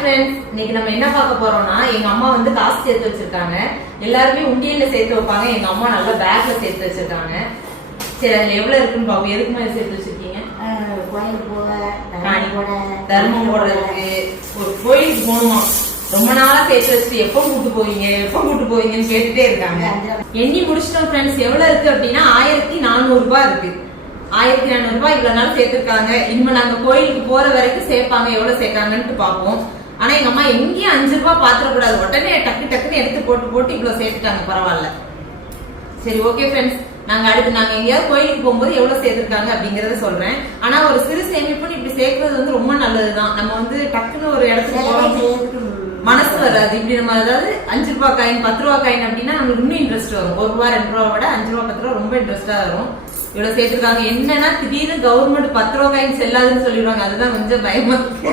Friends, இன்னைக்கு நம்ம என்ன பார்க்க போறோம்னா, எங்க அம்மா வந்து காசு சேர்த்து வச்சிருக்காங்க. எல்லாருமே உண்டியல்ல சேர்த்து வைப்பாங்க. எங்க அம்மா நல்லா பேக்ல சேர்த்து வச்சிருக்காங்க. சரி, அதுல எவ்வளவு இருக்குன்னு பாப்போம். எதுக்கு மாதிரி சேர்த்து வச்சிருக்கீங்க? தர்மம் போடுறதுக்கு. ஒரு கோயிலுக்கு போகணுமா, ரொம்ப நாளா சேர்த்து வச்சுட்டு எப்ப கூட்டு போவீங்கன்னு கேட்டுட்டே இருக்காங்க. எண்ணி முடிச்சிட்டோம் ஃப்ரெண்ட்ஸ். எவ்வளவு இருக்கு அப்படின்னா 1400 ரூபாய் இருக்கு. 1400 ரூபாய் இவ்வளவு நாள் சேர்த்திருக்காங்க. இனிமே நாங்க கோயிலுக்கு போற வரைக்கும் சேர்ப்பாங்க. எவ்வளவு சேர்க்காங்கன்னு பாப்போம். ஆனா எங்க அம்மா எங்கேயும் 5 ரூபாய் பாத்திரக்கூடாது, உடனே டக்குன்னு எடுத்து போட்டு இவ்வளவு சேர்த்துட்டாங்க. பரவாயில்ல. சரி, ஓகே ஃப்ரெண்ட்ஸ், நாங்க எங்கேயாவது கோயிலுக்கு போகும்போது எவ்வளவு சேர்த்திருக்காங்க அப்படிங்கறத சொல்றேன். ஆனா ஒரு சிறு சேமிப்புன்னு இப்படி சேர்க்கறது வந்து ரொம்ப நல்லதுதான். நம்ம வந்து டக்குன்னு ஒரு இடத்துக்கு போறோம், மனசு வராது. இப்படி நம்ம அதாவது 5 ரூபாய் காயின் 10 ரூபாய் காயின் அப்படின்னா நமக்கு இன்னும் இன்ட்ரெஸ்ட் வரும். 1 ரூபாய் 2 ரூபாய் விட 5 ரூபாய் 10 ரூபாய் ரொம்ப இன்ட்ரெஸ்டா வரும். இவ்வளவு சேர்த்திருக்காங்க. என்னன்னா திடீர்னு கவர்மெண்ட் 10 ரூபாய் காயின் செல்லாதுன்னு சொல்லிடுவாங்க. அதுதான் கொஞ்சம் பயமா இருக்கு.